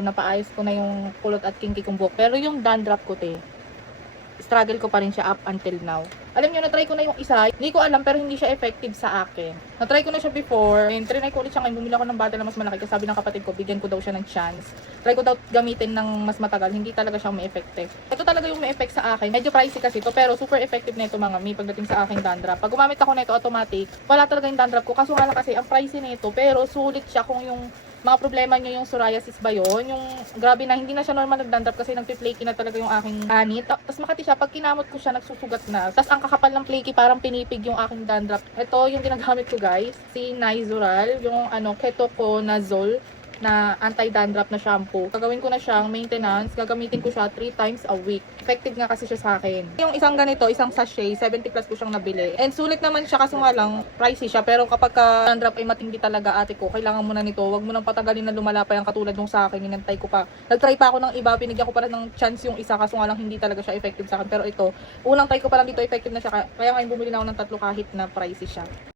Napaayos ko na yung kulot at kinky kong buhok. Pero yung dandruff ko, struggle ko pa rin siya up until now. Alam nyo, na-try ko na yung isa. Hindi ko alam, pero hindi siya effective sa akin. Na-try ko na siya before. And trinay ko ulit siya ngayon. Bumili ako ng bottle na mas malaki. Kasi sabi ng kapatid ko, bigyan ko daw siya ng chance. Try ko daw gamitin ng mas matagal. Hindi talaga siya may effective. Ito talaga yung may effect sa akin. Medyo pricey kasi ito, pero super effective na ito mga mi pagdating sa aking dandruff. Pag gumamit ako na ito automatic, wala talaga yung dandruff ko. Kaso nga lang kasi, ang pricey na ito. Pero sulit siya kung yung mga problema nyo yung psoriasis ba yun? Yung grabe na, hindi na siya normal nagdandruff kasi nagpi-flaky na talaga yung aking anit. Tapos makati siya, pag kinamot ko siya, nagsusugat na. Tapos ang kakapal ng flaky, parang pinipig yung aking dandruff. Ito yung ginagamit ko guys, si Nizoral, yung ketoconazole na anti-dandruff na shampoo. Gagawin ko na siyang maintenance, gagamitin ko siya 3 times a week. Effective nga kasi siya sa akin. Yung isang ganito, isang sachet, 70 plus ko siyang nabili. And sulit naman siya kasi nga lang, pricey siya. Pero kapag dandruff ay matindi talaga ate ko, kailangan mo na nito. Huwag mo nang patagalin na lumalapay ang katulad nung sa akin. Inantay ko pa. Nag-try pa ako ng iba, binigyan ko pa rin ng chance yung isa kaso nga lang hindi talaga siya effective sa akin. Pero ito, unang try ko pa lang dito, effective na siya. Kaya ngayon bumili na ako ng 3 kahit na pricey siya.